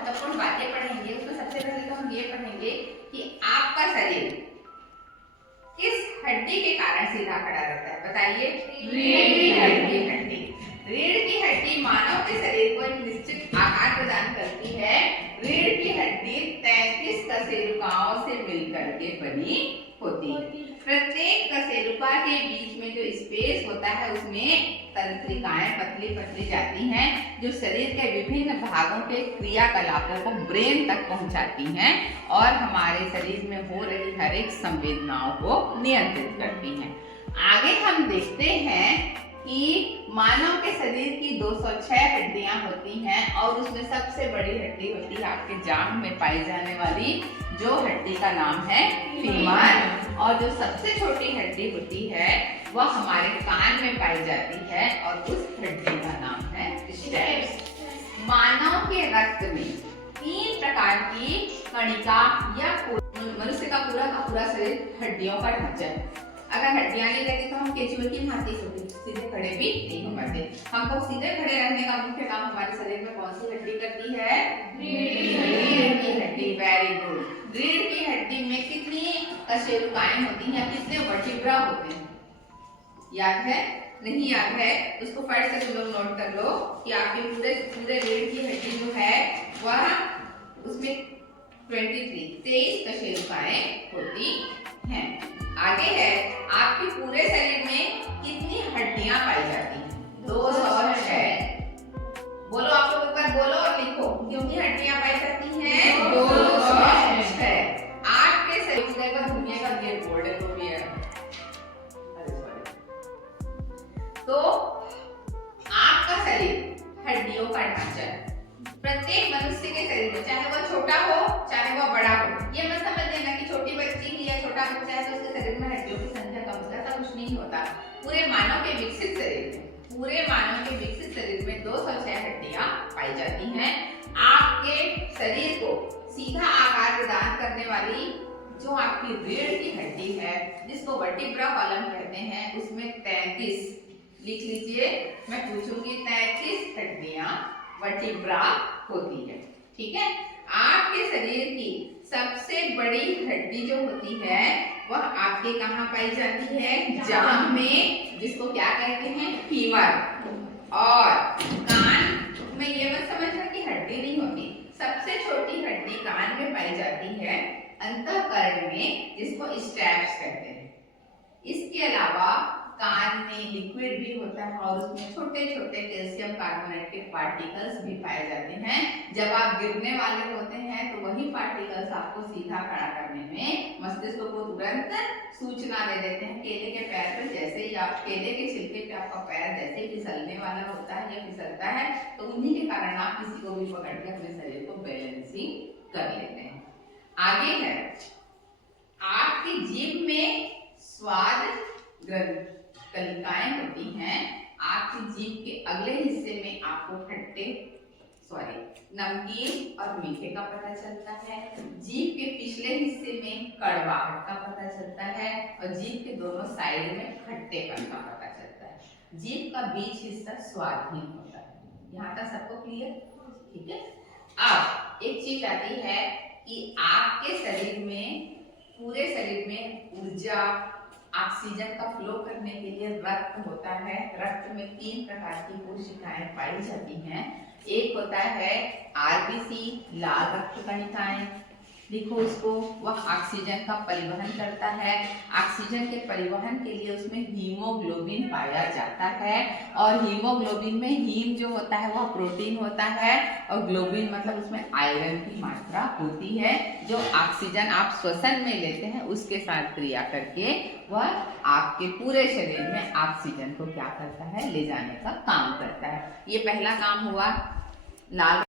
महत्वपूर्ण बातें पढ़ेंगे उसमें सबसे पहले तो हम ये पढ़ेंगे कि आपका शरीर किस हड्डी के कारण सीधा खड़ा रहता है। बताइए। रीढ़ की हड्डी। रीढ़ की हड्डी मानव के शरीर को एक निश्चित आकार प्रदान करती है। रीढ़ की हड्डी 33 कशेरुकाओं से मिलकर के बनी होती है। प्रत्येक कशेरुका के बीच में जो स्पेस होता है उसमें तंत्रिकाएं पतली पतली जाती हैं जो शरीर के विभिन्न भागों के क्रियाकलापों को ब्रेन तक पहुंचाती हैं और हमारे शरीर में हो रही हर एक संवेदनाओं को नियंत्रित करती हैं। आगे हम देखते हैं कि मानव के शरीर की 206 हड्डियां होती हैं और उसमें सबसे बड़ी हड्डी होती है आपके जांघ में पाई जाने वाली जो हड्डी का नाम है फीमर, और जो सबसे छोटी हड्डी होती है वह हमारे कान में पाई जाती है और उस हड्डी का नाम है स्टेप्स। मानव के रक्त में 3 प्रकार की कणिका या मनुष्य का पूरा शरीर हड्डियों का ढांचा है। अगर हड्डियां नहीं रहती तो हम केचुए की भांति सीधे खड़े भी नहीं हो पाते। हमको सीधे खड़े रहने का मुख्य काम हमारे शरीर में कौन सी हड्डी करती है? रीढ़ की हड्डी। Very good. रीढ़ की हड्डी में कितनी कशेरुकाएं होती हैं, कितने वर्टिब्रा होते हैं? याद है? नहीं याद है? उसको फट से तुम लोग नोट कर लो कि आपके पूरे रीढ़ की हड्डी जो है वह उसमें 23 कशेरुकाएं होती हैं। आगे है आपके पूरे शरीर में कितनी हड्डियां पाई जाती हैं? 206। बोलो, आप लोग एक बार बोलो और लिखो कितनी हड्डियां पाई जाती हैं? 206। आपके शरीर का घूमिएगा ये बोर्ड है तो भी है। अरे सॉरी। तो आपका शरीर हड्डियों का ढांचा है। प्रत्येक मनुष्य के शरीर में चाहे वह छोटा हो चाहे वह बड़ा हो, ये मत समझ लेना कि छोटी बच्ची की या छोटा बच्चा है तो उसके शरीर में हड्डियों की संख्या कम होता है, ऐसा कुछ नहीं होता। पूरे मानव के विकसित शरीर में 206 हड्डियां पाई जाती हैं। आपके शरीर को सीधा आकार प्रदान करने वाली जो आपकी रीढ़ की हड्डी है जिसको वर्टिब्रा कॉलम कहते हैं उसमें 33, लिख लीजिए, मैं पूछूंगी 33 हड्डियां वर्टिब्रा होती है। ठीक है। आपके शरीर की सबसे बड़ी हड्डी जो होती है वह आपके कहाँ पाई जाती है? जांघ में, जिसको क्या कहते हैं? फीमर। और कान में ये मत समझना कि हड्डी नहीं होती, सबसे छोटी हड्डी कान में पाई जाती है अंतःकरण में, जिसको स्टेप्स कहते हैं। इसके अलावा कान में लिक्विड भी होता है और उसमें छोटे छोटे कैल्शियम कार्बोनेट के पार्टिकल्स भी पाए जाते हैं। जब आप गिरने वाले होते हैं तो वही पार्टिकल्स आपको सीधा खड़ा करने में मस्तिष्क को तुरंत सूचना दे देते हैं। केले के पैर पर जैसे ही आप केले के छिलके पे आपका पैर जैसे फिसलने वाला होता है या फिसलता है तो उन्हीं के कारण आप किसी को भी पकड़ के अपने शरीर को बैलेंसिंग कर लेते हैं। आगे है आपकी जीभ में स्वाद कलिकाएं होती हैं। आपकी जीभ के अगले हिस्से में आपको नमकीन और मीठे का पता चलता है। जीभ के पिछले हिस्से में कड़वाहट का पता चलता है और जीभ के दोनों साइड में खट्टेपन का पता चलता है। जीभ का बीच हिस्सा स्वादहीन होता है। यहाँ तक सबको क्लियर? ठीक है। अब एक चीज आती है कि आपके शरीर में, पूरे शरीर में ऊर्जा, ऑक्सीजन का फ्लो करने के लिए रक्त होता है। रक्त में 3 प्रकार की कोशिकाएं पाई जाती हैं। एक होता है आरबीसी, लाल रक्त कणिकाएं, लिखो उसको, वह ऑक्सीजन का परिवहन करता है। ऑक्सीजन के परिवहन के लिए उसमें हीमोग्लोबिन पाया जाता है और हीमोग्लोबिन में हीम जो होता है वह प्रोटीन होता है और ग्लोबिन मतलब उसमें आयरन की मात्रा होती है जो ऑक्सीजन आप श्वसन में लेते हैं उसके साथ क्रिया करके वह आपके पूरे शरीर में ऑक्सीजन को क्या करता है? ले जाने का काम करता है। ये पहला काम हुआ लाल